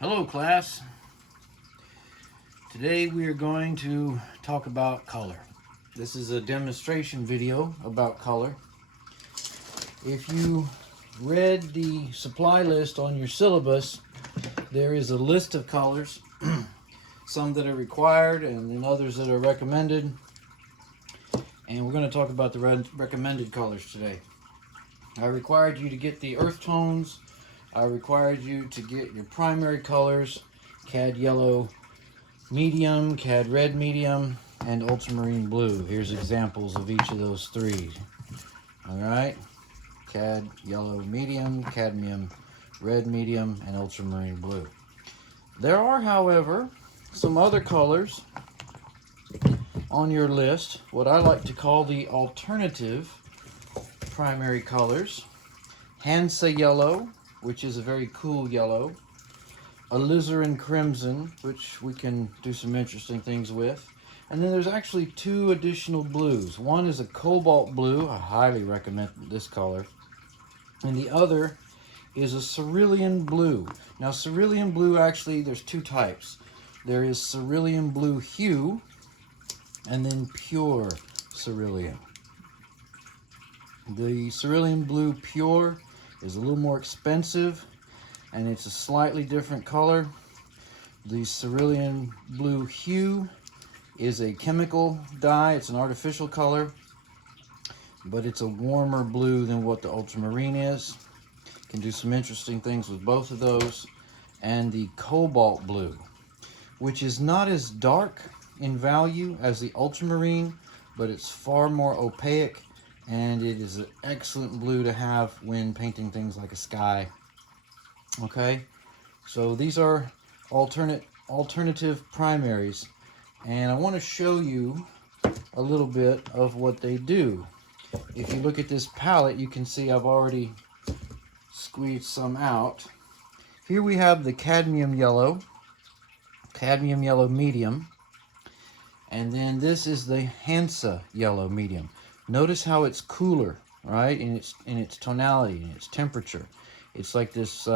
Hello class. Today we are going to talk about color. This is a demonstration video about color. If you read the supply list on your syllabus, there is a list of colors, some that are required and then others that are recommended. And we're going to talk about the recommended colors today. I required you to get the earth tones. I required you to get your primary colors, cad yellow medium, cad red medium, and ultramarine blue. Here's examples of each of those three. Alright, cad yellow medium, cadmium red medium, and ultramarine blue. There are, however, some other colors on your list, what I like to call the alternative primary colors. Hansa yellow, which is a very cool yellow. Alizarin crimson, which we can do some interesting things with. And then there's actually two additional blues. One is a cobalt blue. I highly recommend this color. And the other is a cerulean blue. Now cerulean blue, actually there's two types. There is cerulean blue hue and then pure cerulean. The cerulean blue pure is a little more expensive and it's a slightly different color. The cerulean blue hue is a chemical dye. It's an artificial color, but it's a warmer blue than what the ultramarine is. Can do some interesting things with both of those. And the cobalt blue, which is not as dark in value as the ultramarine, but it's far more opaque, and it is an excellent blue to have when painting things like a sky. Okay, so these are alternative primaries, and I want to show you a little bit of what they do. If you look at this palette, you can see I've already squeezed some out. Here we have the cadmium yellow medium, and then this is the Hansa yellow medium. Notice how it's cooler, right, in its tonality, in its temperature. It's like this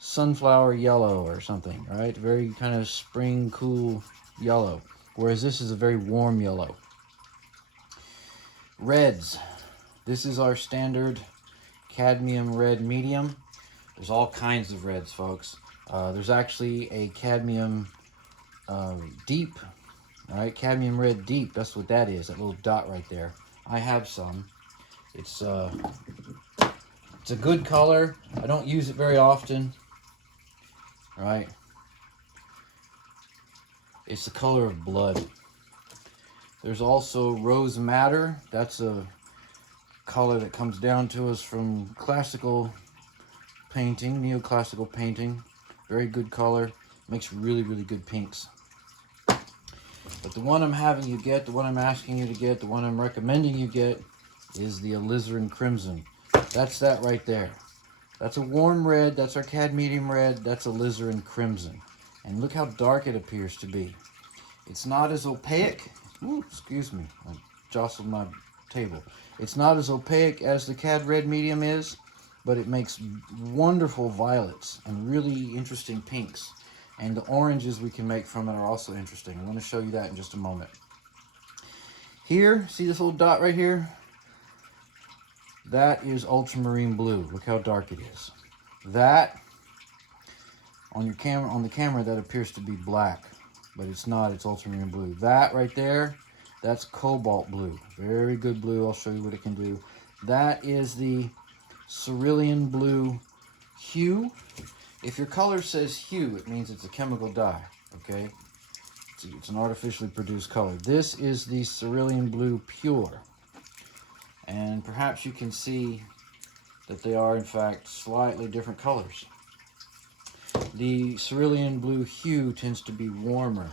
sunflower yellow or something, right? Very kind of spring cool yellow, whereas this is a very warm yellow. Reds. This is our standard cadmium red medium. There's all kinds of reds, folks. There's actually a cadmium deep. All right, cadmium red deep, that's what that is, that little dot right there. I have some. It's a good color. I don't use it very often. All right. It's the color of blood. There's also rose madder. That's a color that comes down to us from classical painting, neoclassical painting. Very good color. Makes really, really good pinks. But the one I'm having you get, the one I'm asking you to get, the one I'm recommending you get is the alizarin crimson. That's that right there. That's a warm red. That's our cadmium red. That's alizarin crimson. And look how dark it appears to be. It's not as opaque. Ooh, excuse me. I jostled my table. It's not as opaque as the cad red medium is, but it makes wonderful violets and really interesting pinks. And the oranges we can make from it are also interesting. I'm going to show you that in just a moment. Here, see this little dot right here? That is ultramarine blue. Look how dark it is. That, on your camera, on the camera, that appears to be black, but it's not. It's ultramarine blue. That right there, that's cobalt blue. Very good blue. I'll show you what it can do. That is the cerulean blue hue. If your color says hue, it means it's a chemical dye, okay? It's an artificially produced color. This is the cerulean blue pure. And perhaps you can see that they are, in fact, slightly different colors. The cerulean blue hue tends to be warmer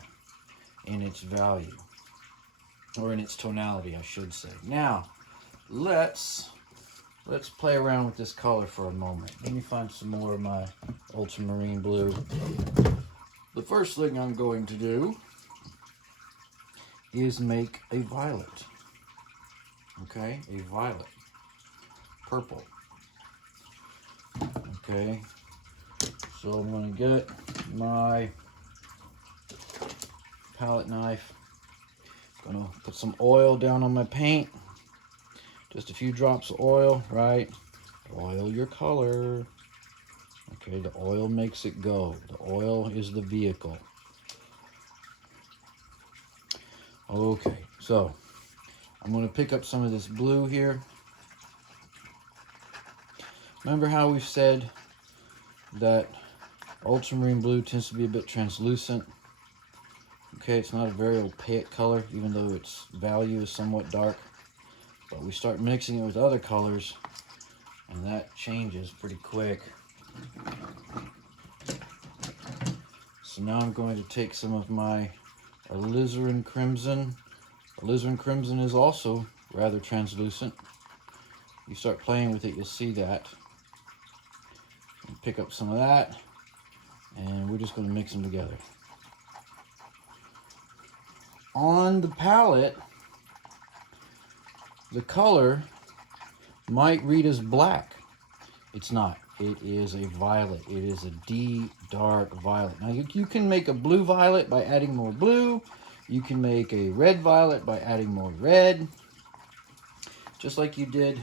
in its value, or in its tonality, I should say. Now, let's play around with this color for a moment. Let me find some more of my ultramarine blue. The first thing I'm going to do is make a violet. Okay, a violet. Purple. Okay, So I'm going to get my palette knife. Going to put some oil down on my paint. Just a few drops of oil, right? Oil your color. Okay, the oil makes it go. The oil is the vehicle. Okay, so I'm going to pick up some of this blue here. Remember how we've said that ultramarine blue tends to be a bit translucent? Okay, it's not a very opaque color, even though its value is somewhat dark. But we start mixing it with other colors, and that changes pretty quick. So now I'm going to take some of my alizarin crimson. Alizarin crimson is also rather translucent. You start playing with it, you'll see that. Pick up some of that, and we're just going to mix them together. On the palette, the color might read as black. It's not. It is a violet. It is a deep, dark violet. Now you can make a blue violet by adding more blue. You can make a red violet by adding more red. Just like you did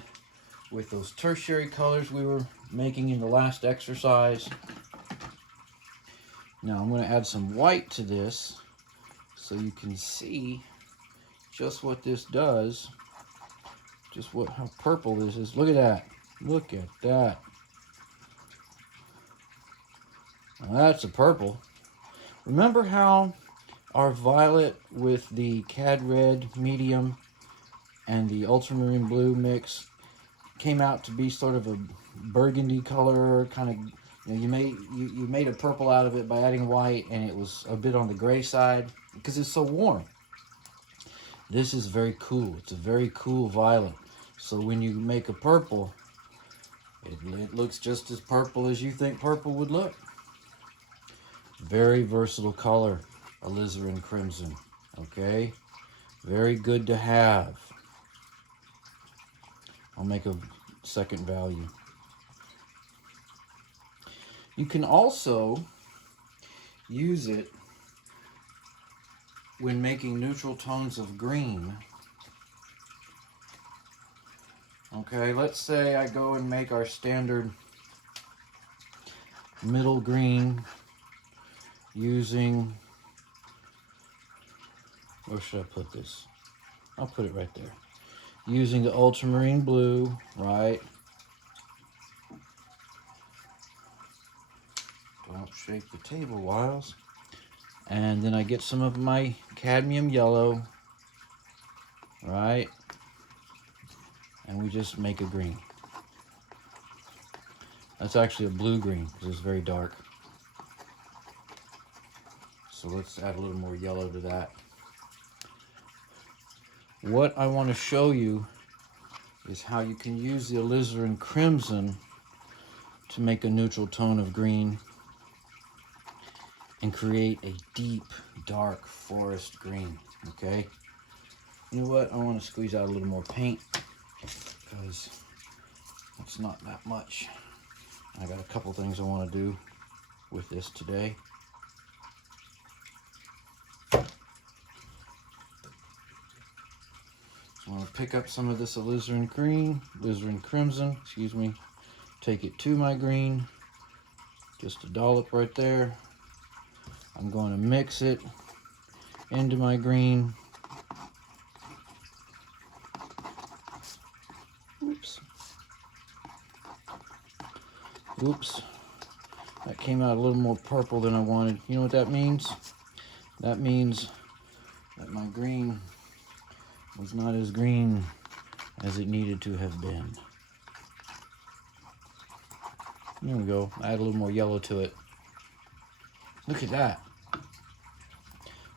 with those tertiary colors we were making in the last exercise. Now I'm going to add some white to this so you can see just what this does. Just how purple this is. Look at that. Look at that. Now that's a purple. Remember how our violet with the cad red medium and the ultramarine blue mix came out to be sort of a burgundy color, kind of, you made a purple out of it by adding white, and it was a bit on the gray side because it's so warm. This is very cool. It's a very cool violet. So when you make a purple, it looks just as purple as you think purple would look. Very versatile color, alizarin crimson. Okay, very good to have. I'll make a second value. You can also use it when making neutral tones of green. Okay, let's say I go and make our standard middle green using, where should I put this? I'll put it right there. Using the ultramarine blue, right? Don't shake the table, Wiles. And then I get some of my cadmium yellow, right? And we just make a green. That's actually a blue-green because it's very dark. So let's add a little more yellow to that. What I want to show you is how you can use the alizarin crimson to make a neutral tone of green and create a deep, dark forest green, okay? You know what? I want to squeeze out a little more paint because it's not that much. I got a couple things I want to do with this today. I'm going to pick up some of this alizarin crimson, excuse me, take it to my green, just a dollop right there. I'm going to mix it into my green. Oops. Oops. That came out a little more purple than I wanted. You know what that means? That means that my green was not as green as it needed to have been. There we go. I add a little more yellow to it. Look at that.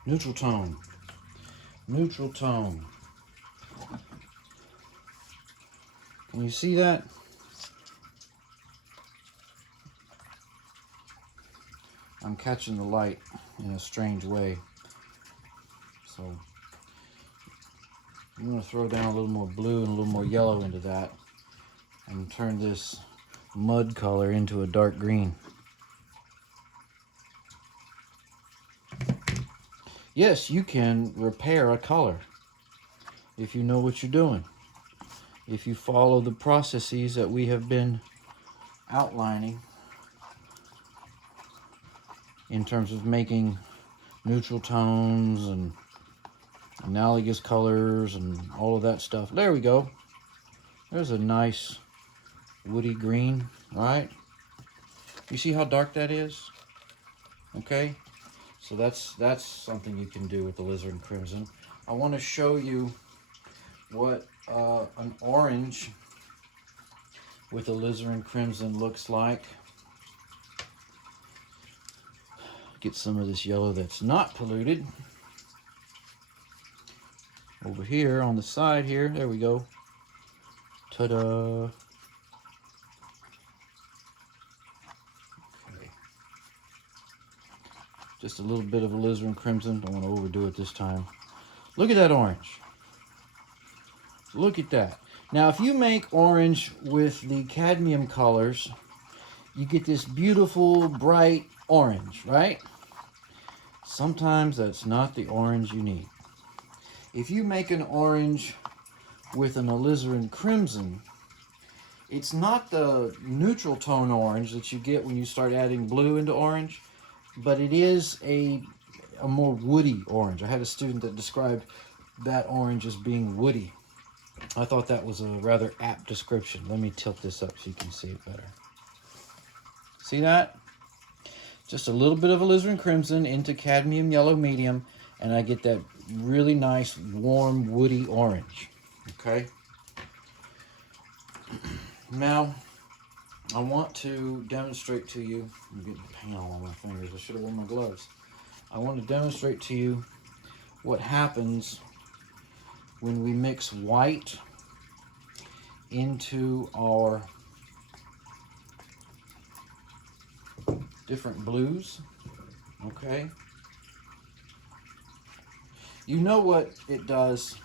Neutral tone. Neutral tone. Can you see that? I'm catching the light in a strange way. So I'm going to throw down a little more blue and a little more yellow into that and turn this mud color into a dark green. Yes, you can repair a color if you know what you're doing. If you follow the processes that we have been outlining in terms of making neutral tones and analogous colors and all of that stuff. There we go. There's a nice woody green, right? You see how dark that is? Okay, so that's something you can do with the alizarin crimson. I want to show you what an orange with alizarin crimson looks like. Get some of this yellow that's not polluted. Over here on the side here, there we go. Ta-da! Okay. Just a little bit of alizarin crimson. Don't want to overdo it this time. Look at that orange. Look at that. Now, if you make orange with the cadmium colors, you get this beautiful, bright orange, right? Sometimes that's not the orange you need. If you make an orange with an alizarin crimson, it's not the neutral tone orange that you get when you start adding blue into orange, but it is a more woody orange. I had a student that described that orange as being woody. I thought that was a rather apt description. Let me tilt this up so you can see it better. See that? Just a little bit of alizarin crimson into cadmium yellow medium, and I get that really nice, warm, woody orange. Okay? Now, I want to demonstrate to you, I'm getting paint all on my fingers, I should have worn my gloves. I want to demonstrate to you what happens when we mix white into our different blues. Okay? You know what it does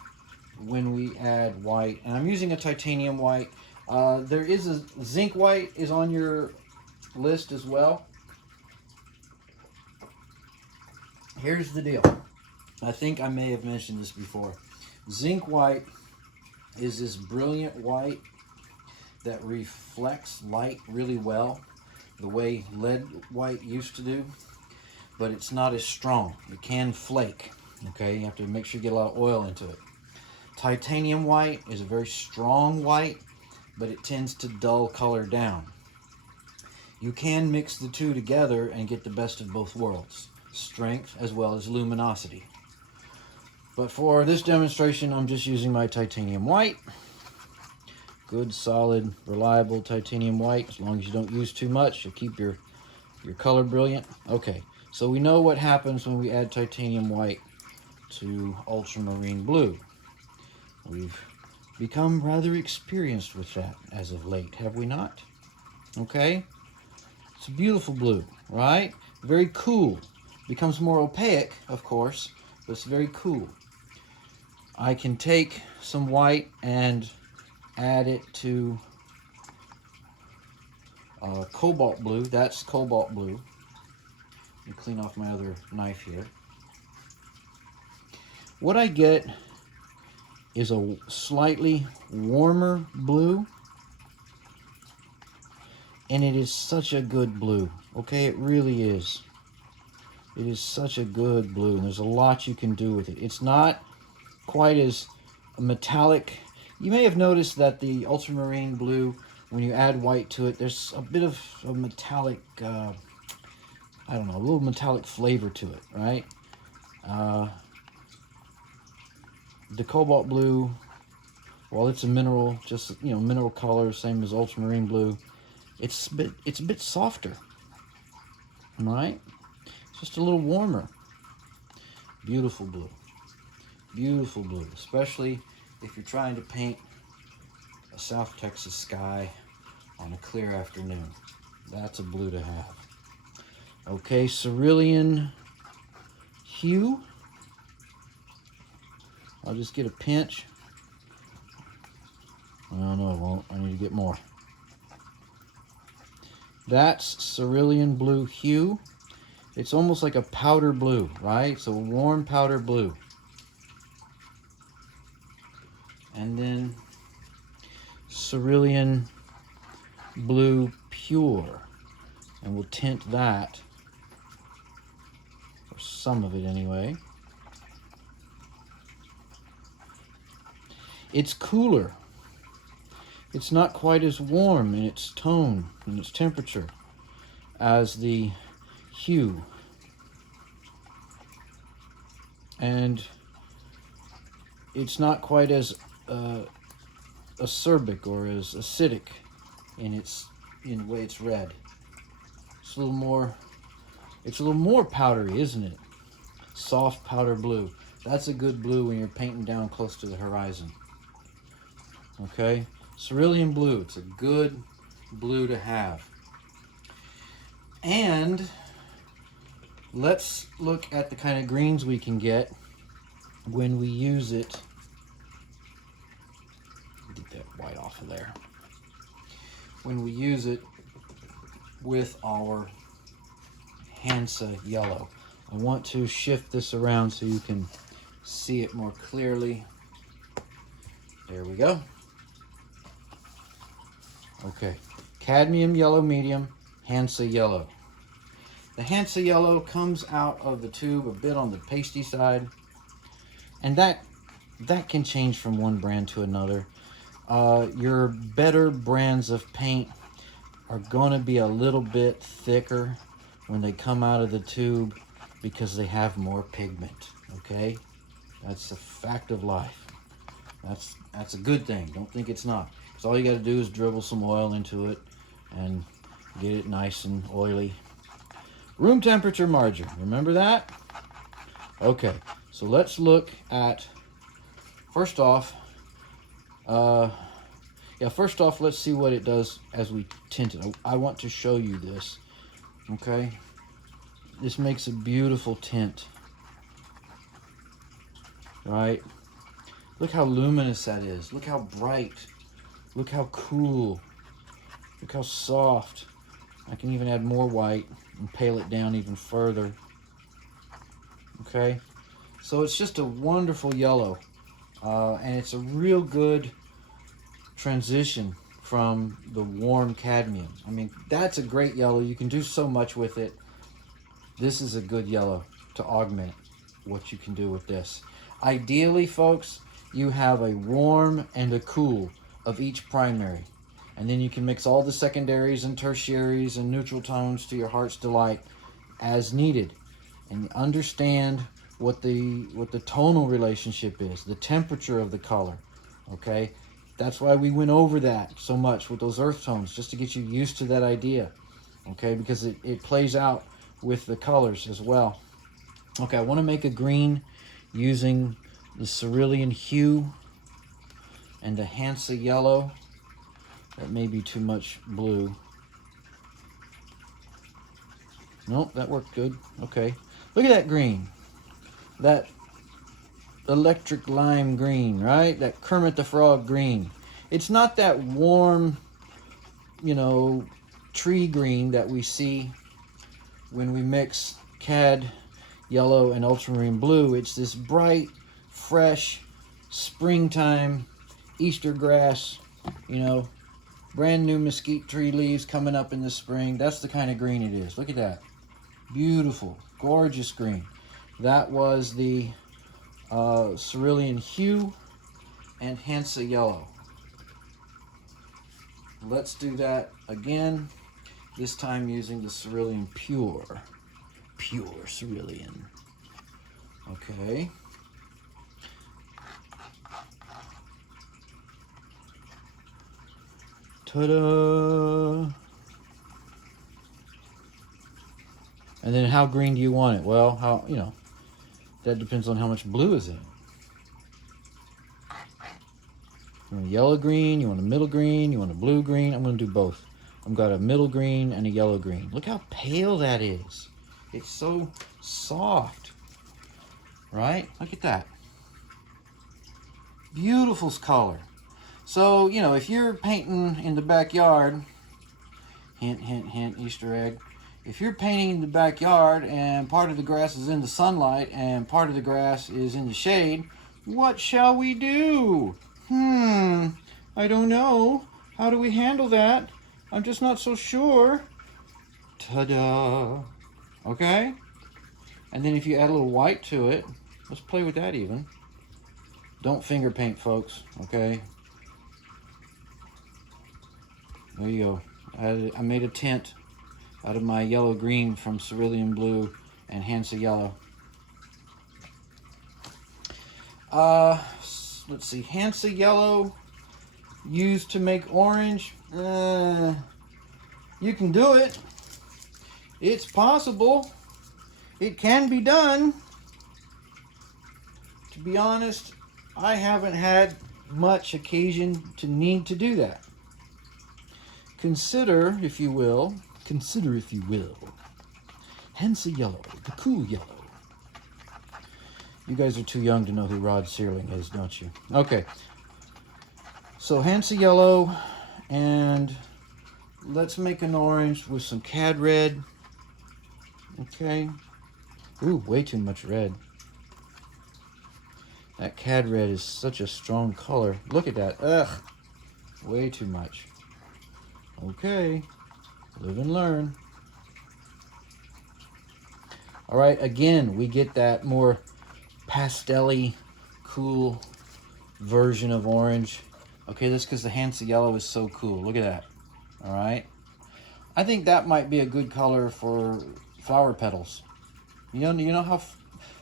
when we add white, and I'm using a titanium white. There is a zinc white is on your list as well. Here's the deal. I think I may have mentioned this before. Zinc white is this brilliant white that reflects light really well, the way lead white used to do, but it's not as strong. It can flake. Okay, you have to make sure you get a lot of oil into it. Titanium white is a very strong white, but it tends to dull color down. You can mix the two together and get the best of both worlds, strength as well as luminosity. But for this demonstration, I'm just using my titanium white. Good, solid, reliable titanium white. As long as you don't use too much, you'll keep your color brilliant. Okay, so we know what happens when we add titanium white to ultramarine blue. We've become rather experienced with that as of late, have we not? Okay, it's a beautiful blue, right? Very cool. Becomes more opaque, of course, but it's very cool. I can take some white and add it to cobalt blue. That's cobalt blue. Let me clean off my other knife here. What I get is a slightly warmer blue, and it is such a good blue. Okay, it really is. It is such a good blue, and there's a lot you can do with it. It's not quite as metallic. You may have noticed that the ultramarine blue, when you add white to it, there's a bit of a metallic, I don't know, a little metallic flavor to it, right? The cobalt blue, while it's a mineral, just, you know, mineral color, same as ultramarine blue, it's a bit softer, right? It's just a little warmer. Beautiful blue. Beautiful blue, especially if you're trying to paint a South Texas sky on a clear afternoon. That's a blue to have. Okay, cerulean hue. I'll just get a pinch. Oh no, it won't. I need to get more. That's cerulean blue hue. It's almost like a powder blue, right? It's a warm powder blue. And then Cerulean Blue Pure. And we'll tint that, or some of it anyway. It's cooler. It's not quite as warm in its tone and its temperature as the Hue. And it's not quite as acerbic or as acidic in the way it's red. It's a little more powdery, isn't it? Soft powder blue. That's a good blue when you're painting down close to the horizon. Okay, cerulean blue. It's a good blue to have. And let's look at the kind of greens we can get when we use it. Get that white off of there. When we use it with our Hansa yellow. I want to shift this around so you can see it more clearly. There we go. Okay, cadmium yellow medium, Hansa yellow. The Hansa yellow comes out of the tube a bit on the pasty side, and that can change from one brand to another. Your better brands of paint are going to be a little bit thicker when they come out of the tube because they have more pigment. Okay, that's a fact of life. That's a good thing. Don't think it's not. Because all you got to do is dribble some oil into it and get it nice and oily. Room temperature margin. Remember that? Okay, so let's look at, first off, let's see what it does as we tint it. I want to show you this, okay? This makes a beautiful tint, right? Look how luminous that is. Look how bright. Look how cool. Look how soft. I can even add more white and pale it down even further. Okay, so it's just a wonderful yellow, and it's a real good transition from the warm cadmium. I mean, that's a great yellow. You can do so much with it. This is a good yellow to augment what you can do with this. Ideally, folks, you have a warm and a cool of each primary, and then you can mix all the secondaries and tertiaries and neutral tones to your heart's delight as needed, and understand what the tonal relationship is, the temperature of the color. Okay, that's why we went over that so much with those earth tones, just to get you used to that idea. Okay, because it plays out with the colors as well. Okay, I want to make a green using the Cerulean Hue and the Hansa yellow. That may be too much blue. Nope, that worked good. Okay, look at that green. That electric lime green, right? That Kermit the Frog green. It's not that warm, tree green that we see when we mix cad yellow and ultramarine blue. It's this bright, fresh, springtime, Easter grass, brand new mesquite tree leaves coming up in the spring. That's the kind of green it is. Look at that. Beautiful, gorgeous green. That was the Cerulean Hue and Hansa yellow. Let's do that again, this time using the Cerulean Pure. Pure Cerulean. Okay. Ta-da! And then how green do you want it? Well, that depends on how much blue is in it. You want a yellow green, you want a middle green, you want a blue green. I'm going to do both. I've got a middle green and a yellow green. Look how pale that is. It's so soft, right? Look at that. Beautiful color. So, if you're painting in the backyard, hint, hint, hint, Easter egg. if you're painting the backyard and part of the grass is in the sunlight and part of the grass is in the shade, what shall we do? I don't know. How do we handle that? I'm just not so sure. Ta-da! Okay? And then if you add a little white to it, let's play with that even. Don't finger paint, folks, okay? There you go. I made a tint out of my yellow-green from Cerulean Blue and Hansa Yellow. Let's see, Hansa Yellow used to make orange. You can do it. It's possible. It can be done. To be honest, I haven't had much occasion to need to do that. Consider, if you will, Hansa Yellow, the cool yellow. You guys are too young to know who Rod Serling is, don't you? Okay. So Hansa Yellow, and let's make an orange with some Cad Red. Okay. Ooh, way too much red. That Cad Red is such a strong color. Look at that. Ugh. Way too much. Okay. Live and learn. All right, again, we get that more pastel-y, cool version of orange. Okay, that's because the Hansa Yellow is so cool. Look at that. All right. I think that might be a good color for flower petals. You know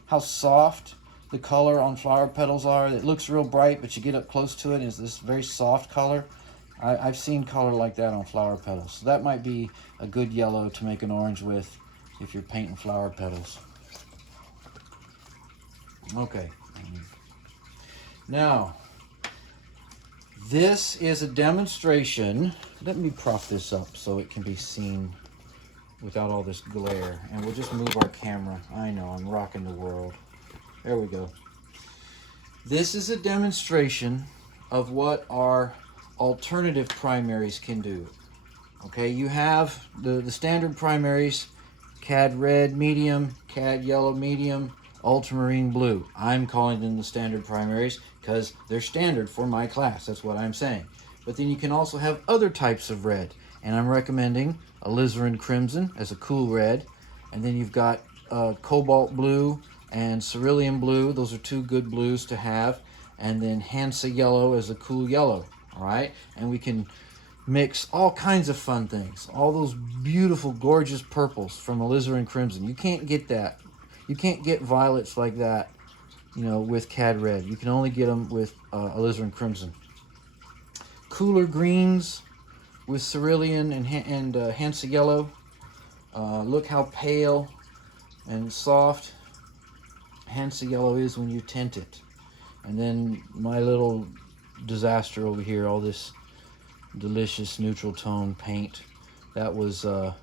how soft the color on flower petals are? It looks real bright, but you get up close to it, and it's this very soft color. I've seen color like that on flower petals. So that might be a good yellow to make an orange with if you're painting flower petals. Okay. Now, this is a demonstration. Let me prop this up so it can be seen without all this glare. And we'll just move our camera. I know, I'm rocking the world. There we go. This is a demonstration of what our alternative primaries can do. Okay, you have the standard primaries, Cad Red medium, Cad Yellow medium, Ultramarine Blue. I'm calling them the standard primaries because they're standard for my class. That's what I'm saying. But then you can also have other types of red, and I'm recommending Alizarin Crimson as a cool red, and then you've got Cobalt Blue and Cerulean Blue. Those are two good blues to have, and then Hansa Yellow as a cool yellow. All right, and we can mix all kinds of fun things. All those beautiful, gorgeous purples from Alizarin Crimson. You can't get that. You can't get violets like that, you know, with Cad Red. You can only get them with Alizarin Crimson. Cooler greens with Cerulean and Hansa Yellow. Look how pale and soft Hansa Yellow is when you tint it. And then my little disaster over here, all this delicious neutral tone paint. That was a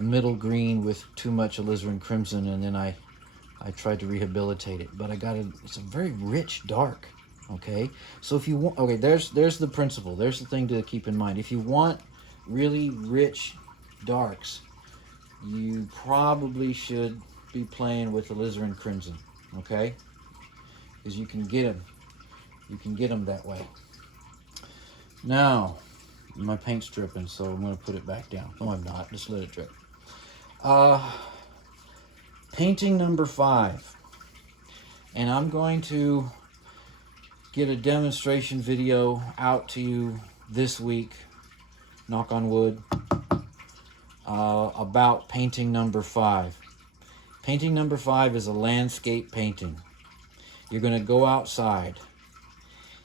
middle green with too much Alizarin Crimson, and then I tried to rehabilitate it, but it's a very rich dark. Okay, so if you want, okay, there's the principle. There's the thing to keep in mind. If you want really rich darks, you probably should be playing with Alizarin Crimson. Okay, because you can get them. You can get them that way. Now, my paint's dripping, so I'm going to put it back down. No, I'm not. Just let it drip. Painting number 5. And I'm going to get a demonstration video out to you this week, knock on wood, about painting number 5. Painting number 5 is a landscape painting. You're going to go outside.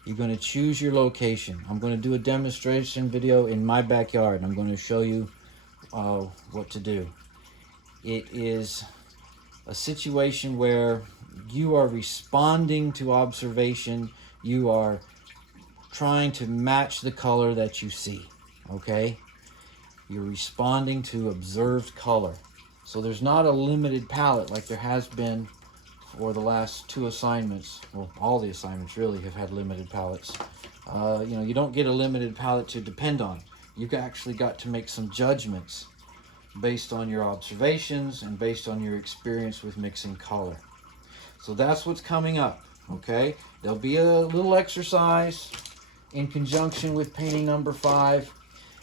You're going to choose your location. I'm going to do a demonstration video in my backyard. I'm going to show you what to do. It is a situation where you are responding to observation. You are trying to match the color that you see, okay? You're responding to observed color. So there's not a limited palette like there has been for the last 2 assignments. Well, all the assignments really have had limited palettes. You don't get a limited palette to depend on. You've actually got to make some judgments based on your observations and based on your experience with mixing color. So that's what's coming up, okay? There'll be a little exercise in conjunction with painting number 5.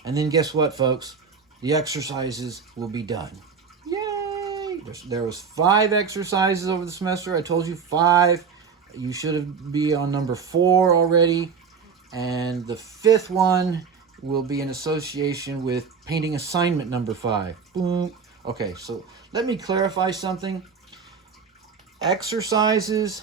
And then guess what, folks? The exercises will be done. Yay! There was 5 exercises over the semester. I told you 5. You should be on number 4 already. And the 5th one will be in association with painting assignment number 5. Boom. Okay, so let me clarify something. Exercises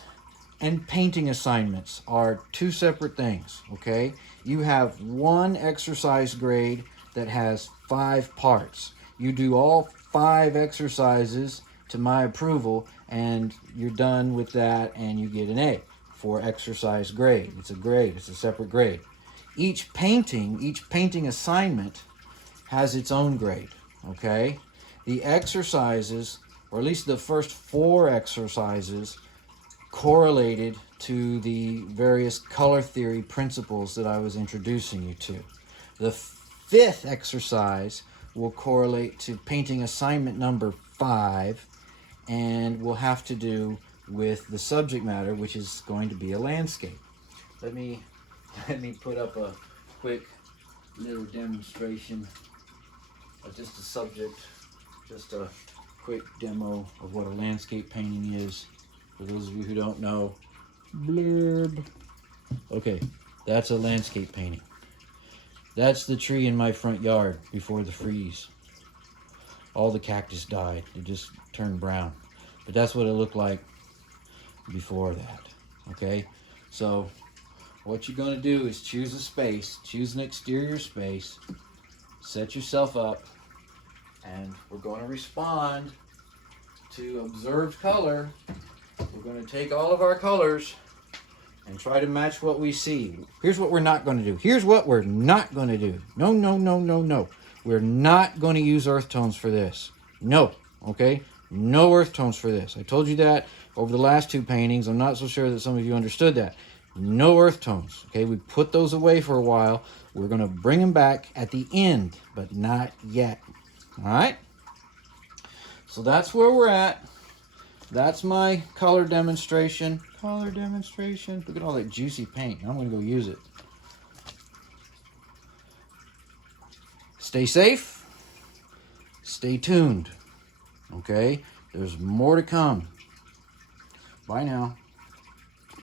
and painting assignments are 2 separate things, okay? You have one exercise grade that has 5 parts. You do all 5 exercises to my approval, and you're done with that, and you get an A for exercise grade. It's a grade. It's a separate grade. Each painting assignment has its own grade, okay? The exercises, or at least the first 4 exercises, correlated to the various color theory principles that I was introducing you to. The 5th exercise will correlate to painting assignment number 5 and will have to do with the subject matter, which is going to be a landscape. Let me put up a quick little demonstration of just a subject, just a quick demo of what a landscape painting is. For those of you who don't know, blurb. Okay, that's a landscape painting. That's the tree in my front yard before the freeze. All the cactus died. It just turned brown. But that's what it looked like before that. Okay, so what you're going to do is choose a space, choose an exterior space, set yourself up, and we're going to respond to observed color. We're going to take all of our colors and try to match what we see. Here's what we're not going to do. Here's what we're not going to do. No, no, no, no, no. We're not going to use earth tones for this. No, okay? No earth tones for this. I told you that over the last 2 paintings. I'm not so sure that some of you understood that. No earth tones, okay? We put those away for a while. We're going to bring them back at the end, but not yet. All right? So that's where we're at. That's my color demonstration. Color demonstration. Look at all that juicy paint. I'm going to go use it. Stay safe. Stay tuned. Okay? There's more to come. Bye now.